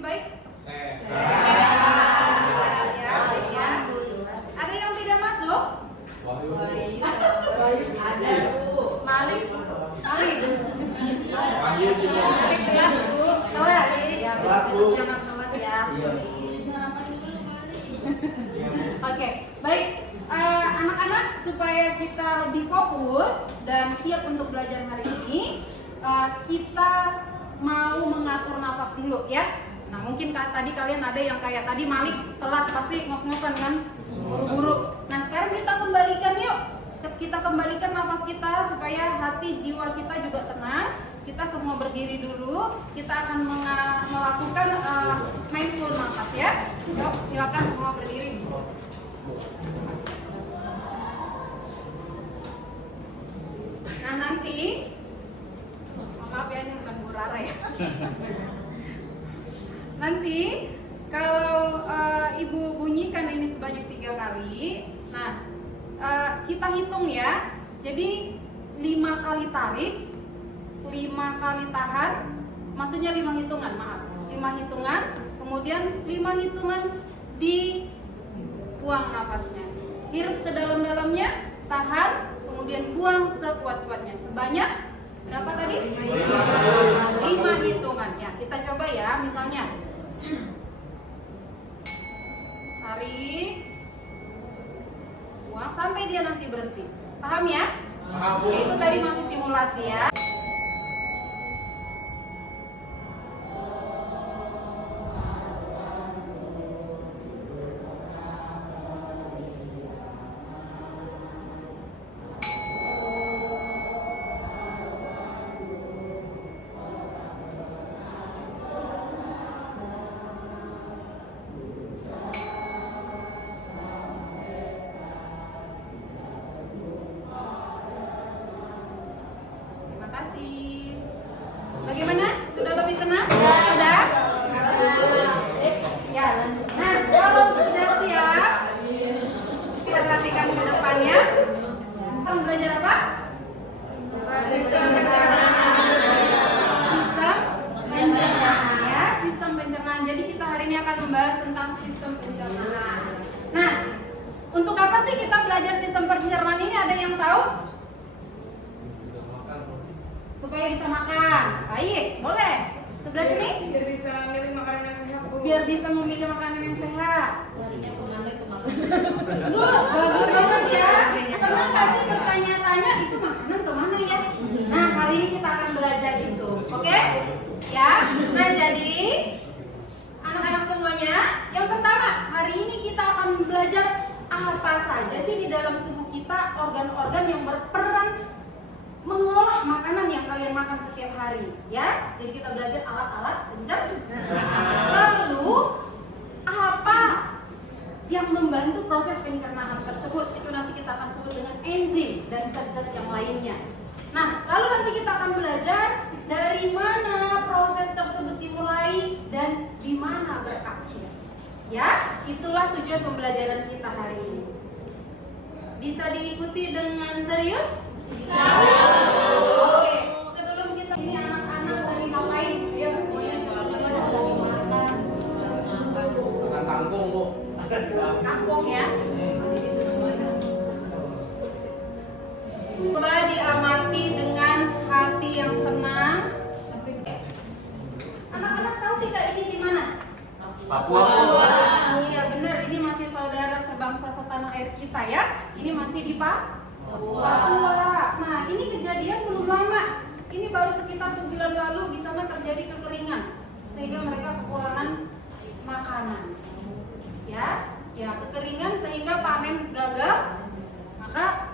kondisi baik? Sehat. Ya, baik ya. Ada yang tidak masuk? Baik. Ada Bu. Malik. Panggil juga. Telat. Ya, besok-besok jangan telat ya. Iya. Oke, baik. Anak-anak, supaya kita lebih fokus dan siap untuk belajar hari ini, kita mau mengatur nafas dulu ya. Nah, mungkin tadi kalian ada yang kayak tadi Malik telat, pasti ngos-ngosan kan, buru-buru. Nah, sekarang kita kembalikan yuk. Kita kembalikan nafas kita supaya hati jiwa kita juga tenang. Kita semua berdiri dulu. Kita akan melakukan mindful nafas ya. Yuk, silakan semua berdiri. Nah, nanti maaf ya, ini bukan Bu Rara ya. Nanti kalau Ibu bunyikan ini sebanyak 3 kali. Nah, kita hitung ya. Jadi 5 kali tarik, 5 kali tahan. Maksudnya 5 hitungan, maaf. 5 hitungan, kemudian 5 hitungan dibuang nafasnya. Hirup sedalam-dalamnya, tahan, kemudian buang sekuat-kuatnya. Sebanyak berapa tadi? 5 hitungan ya. Kita coba ya, misalnya tarik, buang sampai dia nanti berhenti. Paham ya? Paham, Bu. Oke, itu tadi masih simulasi ya. Terima kasih. Bagaimana? Sudah lebih tenang? Sudah? Ya. Nah, kalau sudah siap, perhatikan ke depannya. Kamu belajar apa? Sistem pencernaan. Sistem pencernaan ya, sistem pencernaan. Jadi kita hari ini akan membahas tentang sistem pencernaan. Nah, untuk apa sih kita belajar sistem pencernaan ini? Ada yang tahu? Supaya bisa makan. Baik, boleh. Sebelah sini? Biar bisa milih makanan yang sehat Bu. Biar bisa memilih makanan yang sehat. Larinya kemana kemana? Good, bagus banget ya. Pernah nggak sih bertanya-tanya itu makanan kemana ya? Nah, hari ini kita akan belajar itu, oke? Ya. Nah, jadi anak-anak semuanya, yang pertama hari ini kita akan belajar apa saja sih di dalam tubuh kita organ-organ yang berperan mengolah makanan yang kalian makan setiap hari, ya. Jadi kita belajar alat-alat pencernaan. Lalu apa yang membantu proses pencernaan tersebut? Itu nanti kita akan sebut dengan enzim dan zat-zat yang lainnya. Nah, lalu nanti kita akan belajar dari mana proses tersebut dimulai dan di mana berakhir. Ya, itulah tujuan pembelajaran kita hari ini. Bisa diikuti dengan serius? Bisa. Oke, sebelum kita ini anak-anak lagi ngapain? Ayo semuanya lagi makan. Makan kangkung, Bu. Kampung ya. Coba diamati dengan hati yang tenang. Anak-anak tahu tidak ini di mana? Papua, Bu. Iya benar, ini masih saudara sebangsa setanah air kita ya. Ini masih di Papua. Nah, ini kejadian belum lama. Ini baru sekitar sebulan lalu di sana terjadi kekeringan sehingga mereka kekurangan makanan. Ya kekeringan sehingga panen gagal, maka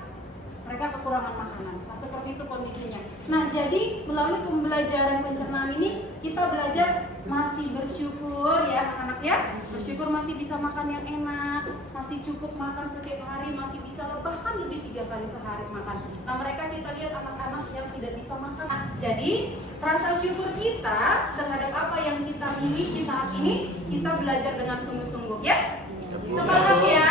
mereka kekurangan makanan. Nah, seperti itu kondisinya. Nah, jadi melalui pembelajaran pencernaan ini kita belajar masih bersyukur ya anak-anak ya. Bersyukur masih bisa makan yang enak, masih cukup makan setiap hari, masih bisa bahkan lebih 3 kali sehari makan. Nah, mereka kita lihat anak-anak yang tidak bisa makan. Nah, jadi rasa syukur kita terhadap apa yang kita miliki saat ini, kita belajar dengan sungguh-sungguh ya. Semangat ya.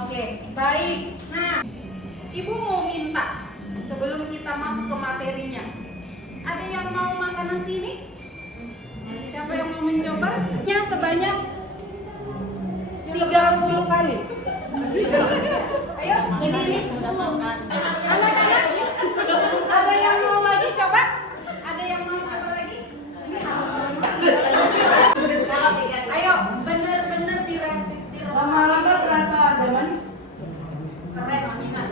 Oke, baik. Nah, Ibu mau minta sebelum kita masuk ke materinya, ada yang mau makan nasi ini? kali. Ayo, jadi anak-anak, ada yang mau lagi coba? Ada yang mau coba lagi? Ini ayo, bener-bener dirasa. Lama-lama terasa ada manis. Keren, Amina.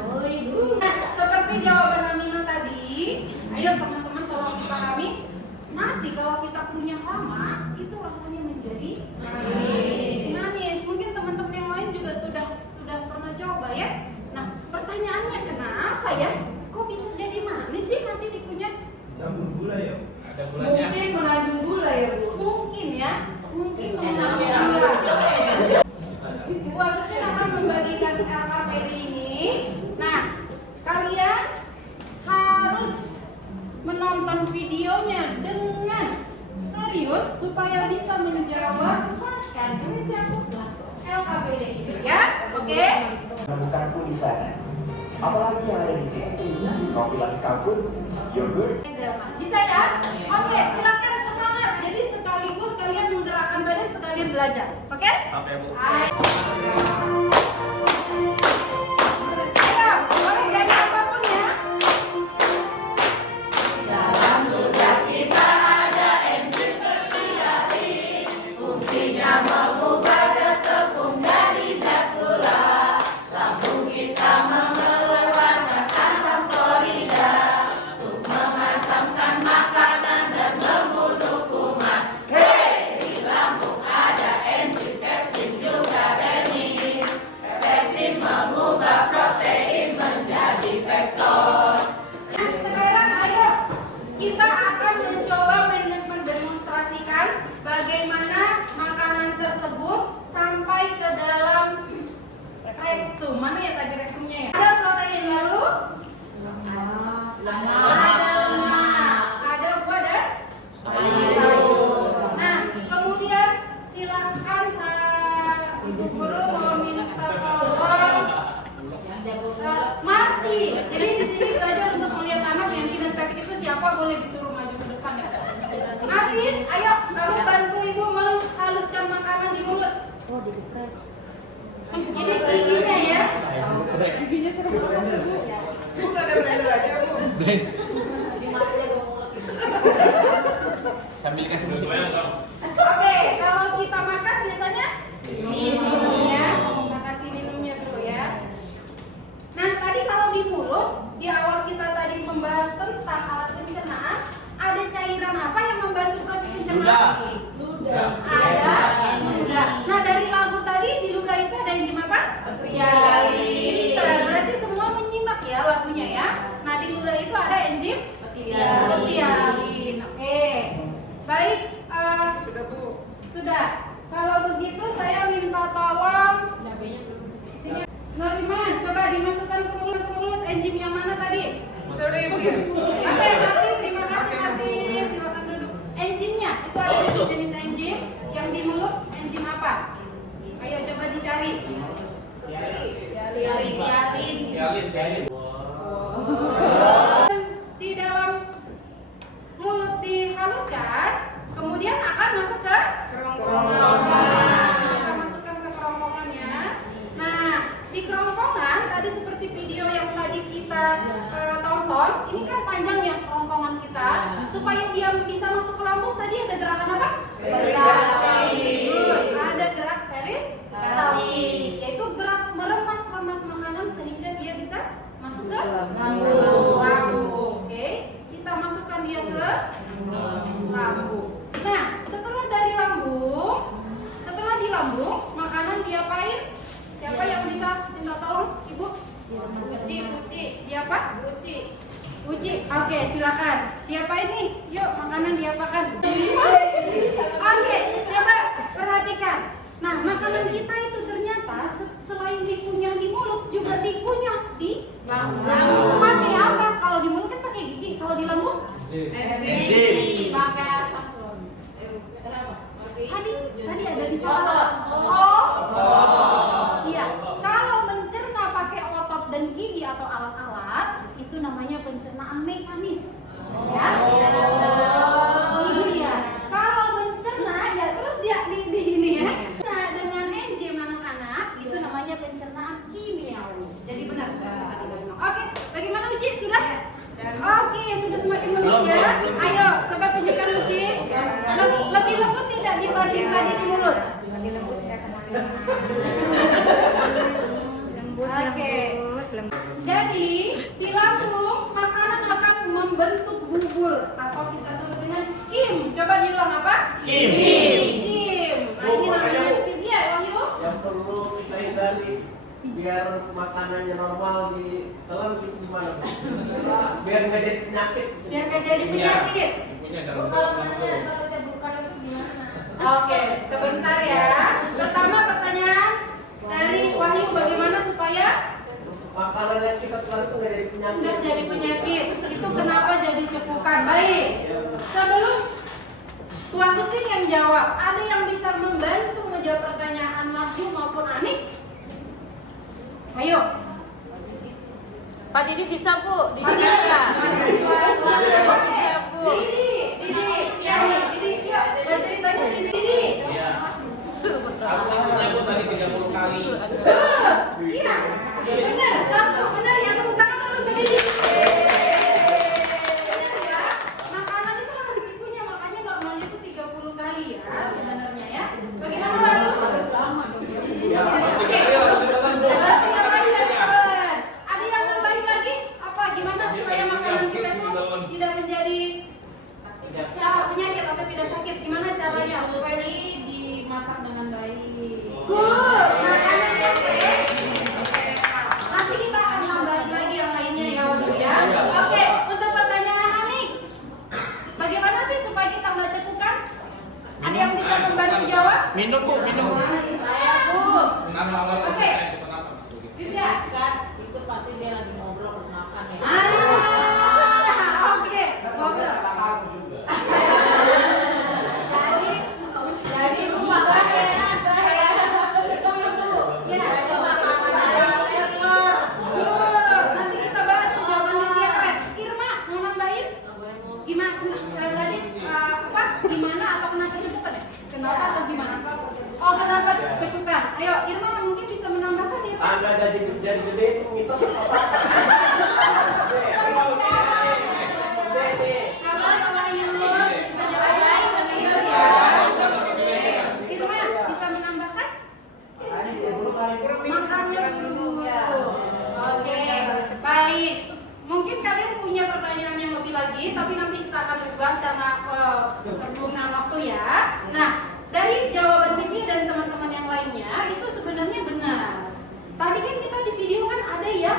Nah, seperti jawaban Amina tadi, ayo teman-teman tolong dipahami. Nasi kalau kita punya lama, itu rasanya menjadi manis. Mungkin teman-teman yang lain juga sudah pernah coba ya. Nah, pertanyaannya kenapa ya? Kok bisa jadi manis sih nasi dikunyah? Campur gula ya. Ada gulanya. Mungkin mengandung gula ya, Bu. Mungkin ya, mungkin mengandung gula. Ibu Agustin akan membagikan LKPD ini. Nah, kalian harus menonton videonya dengan serius supaya bisa menjawab LKPD ini ya. Oke? Menemukanku di sana. Apalagi yang ada di sini? Roti lapis kapur, yogurt. Bisa ya? Oke, silakan semangat. Jadi sekaligus kalian menggerakkan badan sekalian belajar. Oke? Apa ya, Bu? Ayo, boleh jadi apapun ya. Sekarang ayo kita akan mencoba mendemonstrasikan bagaimana makanan tersebut sampai ke dalam rektum. Mana ya tadi rektumnya ya? Ada protein lalu? Ada lemak, ada buah dan sayur. Nah, kemudian silakan Ibu Guru mau minta tolong Marti. Jadi di sini belajar untuk melihat anak yang kinestetik itu siapa, boleh disuruh maju ke depan ya. Marti, ayo kamu bantu Ibu menghaluskan makanan di mulut. Oh, digeprek. Ini giginya ya. Giginya serem banget Bu. Bu, nggak ada blender aja, Bu. Sambil kasih dulu ya. Oke, kalau kita makan biasanya minum ya. Kita kasih minumnya dulu ya. Nah, tadi kalau di mulut, di awal kita tadi membahas tentang alat pencernaan, ada cairan apa yang membantu proses pencernaan? Ludah. Ada ludah. Nah, dari lagu tadi di ludah itu ada enzim apa? Pintar. Berarti semua menyimak ya lagunya ya. Nah, di ludah itu ada enzim Petialin. Oke. Baik, Sudah, Bu. sudah. Kalau begitu saya minta tolong sini. Noriman, coba dimasukkan ke mulut enzim yang mana tadi? Sorry, Bu. Oke, Marti, terima kasih Marti. Silakan duduk. Enzimnya itu ada jenis enzim yang di mulut, enzim apa? Ayo coba dicari. Tialin. Di dalam mulut dihaluskan, kemudian akan masuk ke kerongkongan. Kita masukkan ke kerongkongannya. Nah, di kerongkongan tadi seperti video yang tadi kita tonton, ini kan panjang ya kerongkongan kita. Supaya dia bisa masuk ke lambung, tadi ada gerakan apa? Ada gerak peristaltik, yaitu gerak meremas-remas makanan sehingga dia bisa masuk ke lambung. Oke, kita masukkan dia ke lambung. Nah, setelah di lambung, makanan diapain? Siapa yang bisa minta tolong, Ibu? Uci. Diapa? Uci. Oke, silakan. Diapain nih? Yuk, makanan diapakan? Oke, coba perhatikan. Nah, makanan kita itu ternyata selain dikunyah di mulut, juga dikunyah di lambung. Pakai apa? Kalau di mulut kan pakai gigi. Kalau di lambung? Enzim. Pakai sablon. Tadi ada di sana. Oh. Iya. Kalau mencerna pakai otot dan gigi atau alat-alat, itu namanya pencernaan mekanis. Ya. Iya. Kalau mencerna ya terus dia di ini ya. Nah, dengan enzim anak-anak itu namanya lebih lembut ya kemarin. Lembut, Oke. lembut. Jadi di Lampung makanan akan membentuk bubur atau kita sebut dengan kim. Coba diulang apa? Kim. Kim. Nah ini namanya ya Wahyu. Yang perlu kita hindari biar makanannya normal di telan itu gimana? Biar nggak jadi penyakit. Biar nggak jadi penyakit. Punya dalam Kalau perut nasi langsung. atau cabukan itu gimana? Oke, sebentar ya. Pertama pertanyaan dari Wahyu, bagaimana supaya Makanan yang kita telan itu nggak jadi penyakit. nggak jadi penyakit? Itu kenapa jadi cekukan? Baik. Sebelum Bu Agustin yang jawab, ada yang bisa membantu menjawab pertanyaan Wahyu maupun Anik? Ayo. Pak Didi bisa Bu, Didi bisa. Didi bisa Bu. Didi, ya nih, Didi, yuk, berceritanya Didi. Iya. Aku nyebut tadi 30 kali. Iya, benar, satu, benar, yang tepuk tangan dulu untuk Didi. Benar ya, makanan itu harus dikunyah, makanya normalnya itu 30 kali ya sebenarnya ya. Bagaimana Wahyu? Ya, Oke. 3 kali langsung ditelan, Bu. 3 kali dan telan. Ada yang nambahin lagi? Apa? Gimana supaya makanan kita itu tidak menjadi ya, penyakit atau tidak sakit? Gimana caranya supaya Dimasak dengan baik. good? Makanannya nanti kita akan tambahin lagi yang lainnya ya Waduh ya. Oke, untuk pertanyaan Anik, bagaimana sih supaya kita nggak cekukan? Ada yang bisa membantu jawab? Minum Bu, minum. Saya Bu. Nama awal Oke. saya cepat apa? Yuda. Kan itu pasti dia lagi ngobrol pas makan ya. Oke, ngobrol. Jadi Bu makan ya. Ya, nanti kita bahas tuh jawabannya dia keren. Irma mau nambahin? Gimana? Tadi apa? Gimana atau kenapa cekukan? Kenapa atau gimana? Oh, kenapa cekukan? Ayo, Irma mungkin bisa menambahkan ya. Anda jadi gede itu mitos apa? Sabar sama Irma. Kita jawab baik sama Irma ya. Irma bisa menambahkan? Makannya dulu. Oke, baik. Mungkin kalian punya pertanyaan yang lebih lagi, tapi nanti kita akan bahas karena perhubungan waktu ya. Nah, dari jawaban Vivi dan teman-teman yang lainnya itu sebenarnya benar. Tadi kan kita di video kan ada ya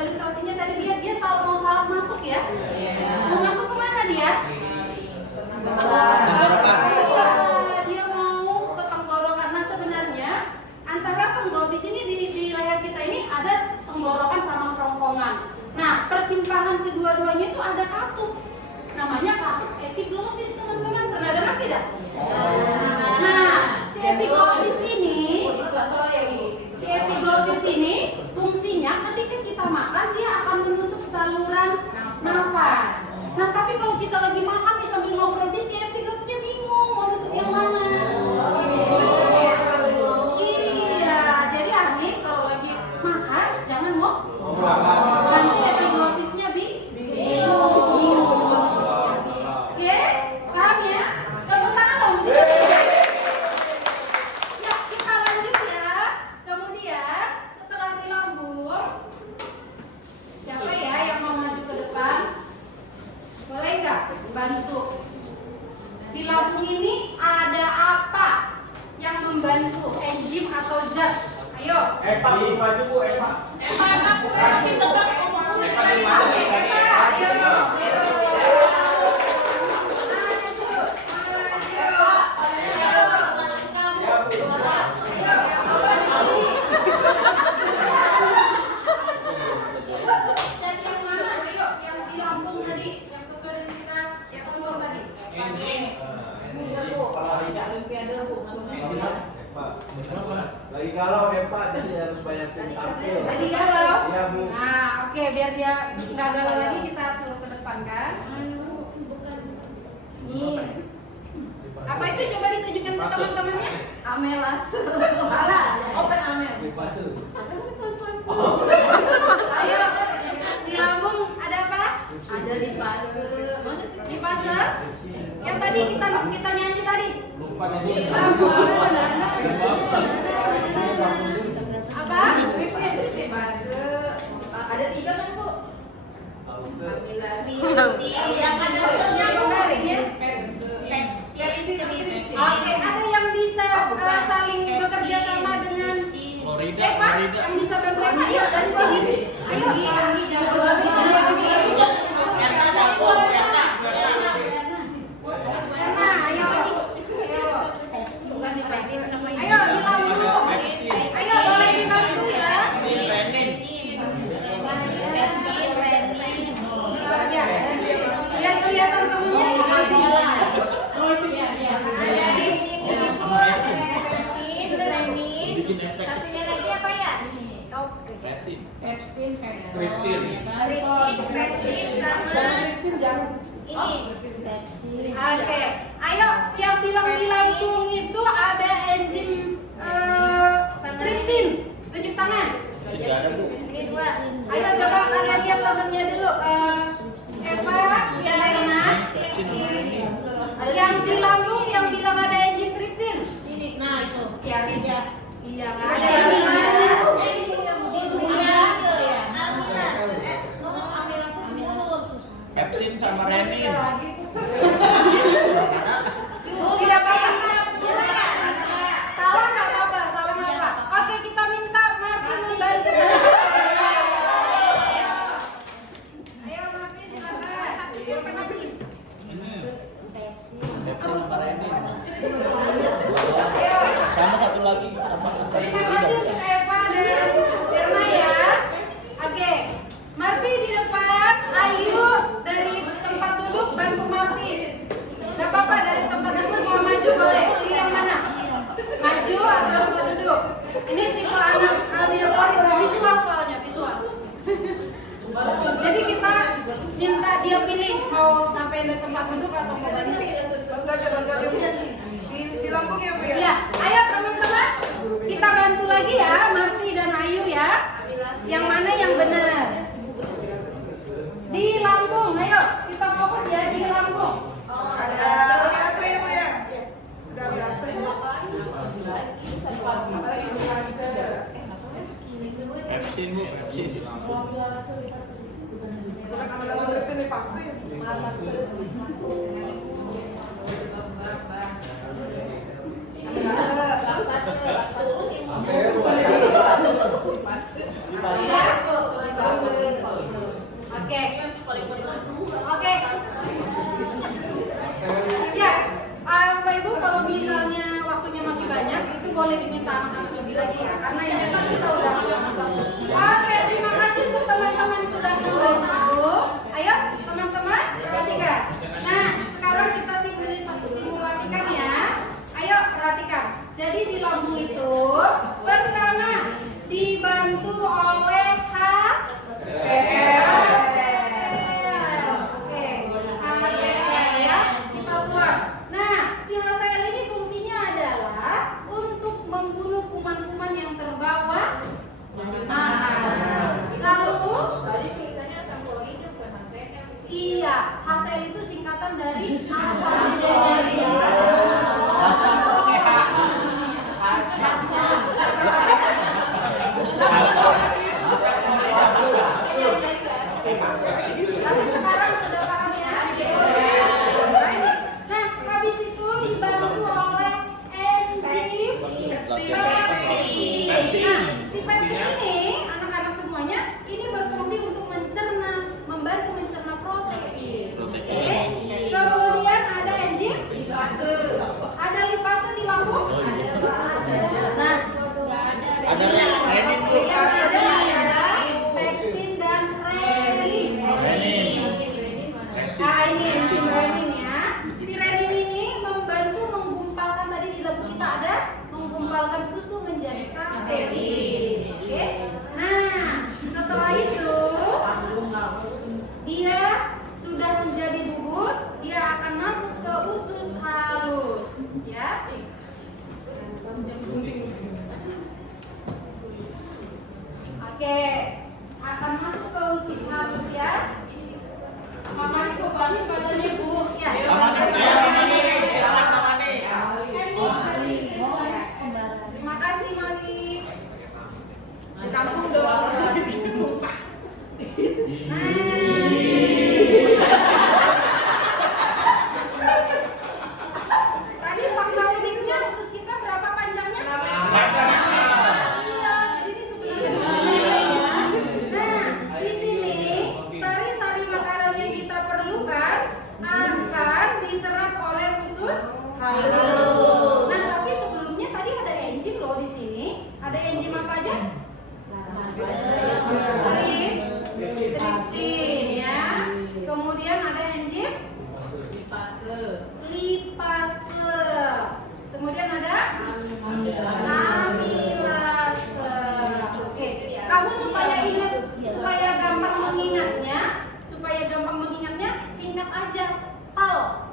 ilustrasinya tadi dia mau salah masuk ya. Mau masuk kemana dia? Iya, dia mau ke tenggorokan. Nah sebenarnya antara di sini di layar kita ini ada tenggorokan sama kerongkongan. Nah persimpangan kedua-duanya itu ada katup. Namanya katup epiglottis teman-teman. Pernah dengar tidak? Nah si epiglottis ini fungsinya ketika kita makan dia akan menutup saluran nafas. Nah tapi kalau kita lagi makan nih sambil ngobrol di si epiglottisnya bingung mau nutup yang mana. Iya, jadi Anik kalau lagi makan jangan mau nanti epiglottisnya bingung. Oke, paham ya? Tepuk tangan dong. Ya, kita lanjut ya. Kemudian setelah di lambung, siapa ya yang mau maju ke depan? Boleh nggak bantu? Di lambung ini ada apa yang membantu? Enzim atau zat? Ayo. Epas maju Bu, epas. Epa, kita kan ngomong Epa di mana nih? Ayo. Jadi yang mana? Ayo, yang di lambung tadi, yang sesuai dengan kita tonton tadi. Enzim. Olimpiade Bu. Lagi galau Epa, jadi harus banyakin tampil. Lagi galau? Iya Bu. Nah, oke, biar dia nggak galau lagi kita suruh ke depan kan? Nih. Apa itu coba ditunjukkan ke teman-temannya? Amelase. Alah, open amel. Ayo, di lambung ada apa? Ada di fase. Mana sih? Di fase yang tadi kita nyanyi tadi. lupa tadi. Apa? Ada 3 kan Bu? Yang ada yang menarik ya. Oke, ada yang bisa saling bekerja sama dengan Eva? Yang bisa bantu Eva? Ayo dari sini. Ayo. Erna, ayo. Ayo dilambung. Ayo boleh dibantu ya. Biar kelihatan temennya dikasih. Bikin efek. Satunya lagi apa ya? Resin. Pepsin kayak. Tripsin. Ini Pepsi. Oke, ayo yang bilang di Lampung itu ada enzim tripsin. Tunjuk tangan. Sudah ada Bu. Ini 2. Ayo coba kalian lihat temennya dulu. Eva, dan Erna. Yang di Lampung yang bilang ada enzim tripsin. Nah itu. Iya, nggak ada yang bilang. Pepsin sama renin. Tidak apa-apa. Salah nggak apa-apa, salah nggak apa. Oke, kita minta Martin membantu. Ayo Martin silakan. Pepsin sama renin. Ayo. Sama satu lagi. Terima kasih untuk Eva dan Irma ya. Oke, Marti di depan, Ayu dari tempat duduk bantu Marti. Gak apa-apa dari tempat duduk mau maju boleh. Pilih yang mana? Maju atau tempat duduk? Ini tipe anak auditoris, visual soalnya visual. Jadi kita minta dia pilih mau sampai di tempat duduk atau mau bantu. Di Lampung ya Bu ya? Ya, ayo teman-teman, kita bantu lagi ya, Marti dan Ayu ya. Yang mana yang benar? Di Lampung, ayo kita fokus ya di Lampung. Udah biasa ya Bu ya? Udah biasa ya? Apalagi biasa. Pepsin Bu, Pepsin. Bukan sama nasi bersih nih pasti. Oke. Oke. Ya, Bapak Ibu kalau misalnya waktunya masih banyak itu boleh diminta anak-anak lebih lagi ya, karena ini kan kita udah sudah masuk. Oke, terima kasih untuk teman-teman sudah membantu. Ayo teman-teman perhatikan. Nah, sekarang kita simulasikan ya. Ayo perhatikan. Jadi di Lampung itu pertama dibantu oleh HCl. Oke, HCl ya, kita tuang. Nah, si HCl ini fungsinya adalah untuk membunuh kuman-kuman yang terbawa. Lalu usus Nah, tapi sebelumnya tadi ada enzim loh di sini. Ada enzim apa aja? Tripsin ya. Kemudian ada enzim lipase. Kemudian ada amilase. Oke. Kamu supaya ingat, supaya gampang mengingatnya, singkat aja. PAL.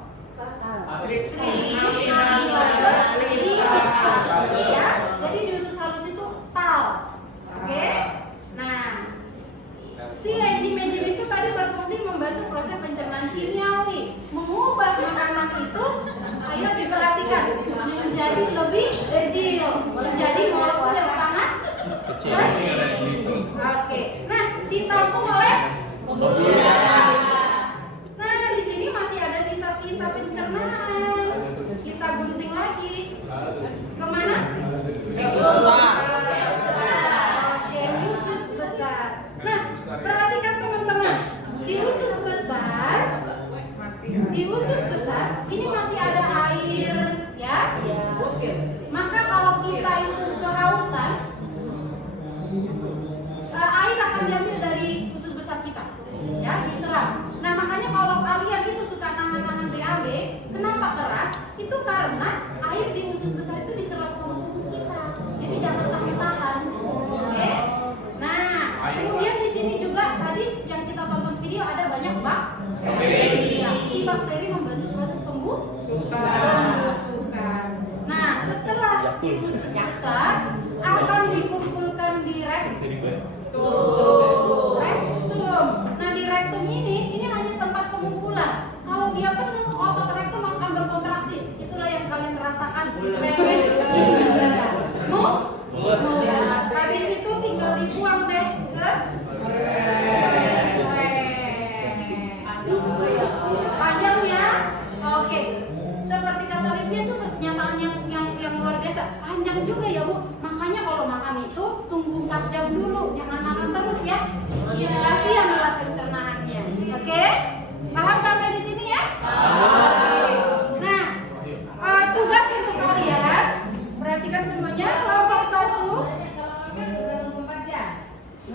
Ya, jadi di usus halus itu PAL. Oke. Nah, si enzim-enzim itu tadi berfungsi membantu proses pencernaan kimiawi, mengubah makanan itu, ayo diperhatikan, menjadi lebih kecil, menjadi molekul yang sangat kecil. Oke. Nah, ditampung oleh Nah, di sini masih ada sisa-sisa pencernaan. Kita gunting lagi. Kemana? Oke, usus besar. Nah, perhatikan teman-teman. Di usus besar, ini masih ada air, ya. Maka kalau kita itu kehausan, air akan diambil dari usus besar kita, ya, diserap. Nah, makanya kalau kalian itu suka nahan-nahan BAB, kenapa keras? Itu karena air di usus besar itu diserap sama tubuh kita. Jadi jangan tahan-tahan. Oke? Nah, kemudian di sini juga tadi yang kita tonton video ada banyak bakteri. Si bakteri membantu proses pembusukan. Nah, setelah di usus besar akan dikumpulkan di rektum. Nah, di rektum ini hanya tempat pengumpulan. Kalau dia penuh, otot rektum akan berkontraksi. Itulah yang kalian rasakan. Habis itu tinggal dibuang deh ke panjang ya. Oke. Seperti kata Livia itu pernyataan yang luar biasa. Panjang juga ya, Bu. Makanya kalau makan itu tunggu 4 jam dulu, jangan makan terus ya. Kasihan alat pencernaannya. Oke? Paham sampai di sini ya? Nah, tugas untuk kalian perhatikan semuanya. Kelompok 1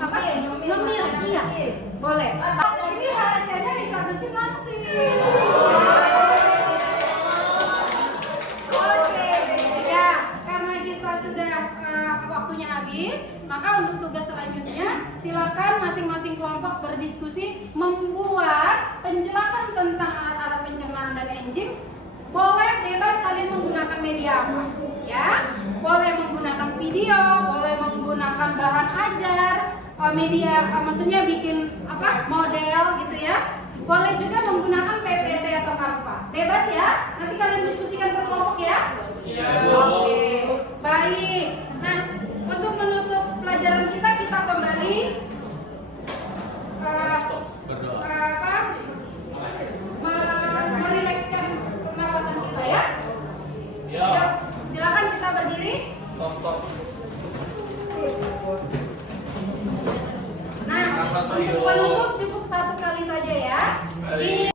apa? Ngemil, iya. Boleh. Ini rahasianya bisa mesti langsing. Oke, ya, karena kita sudah waktunya habis, maka untuk tugas selanjutnya silakan masing-masing kelompok berdiskusi membuat penjelasan tentang alat-alat pencernaan dan enzim. Boleh bebas kalian menggunakan media apa, ya? Boleh menggunakan video, boleh menggunakan bahan ajar, media, maksudnya bikin apa? Model gitu ya. Boleh juga menggunakan PPT atau Canva. Bebas ya. Nanti kalian diskusikan per kelompok ya. Oke. Baik. Nah, untuk menutup pelajaran kita kembali merilekskan pernapasan kita ya. Yuk, silakan kita berdiri. Nah, untuk penutup cukup 1 kali saja ya. Ini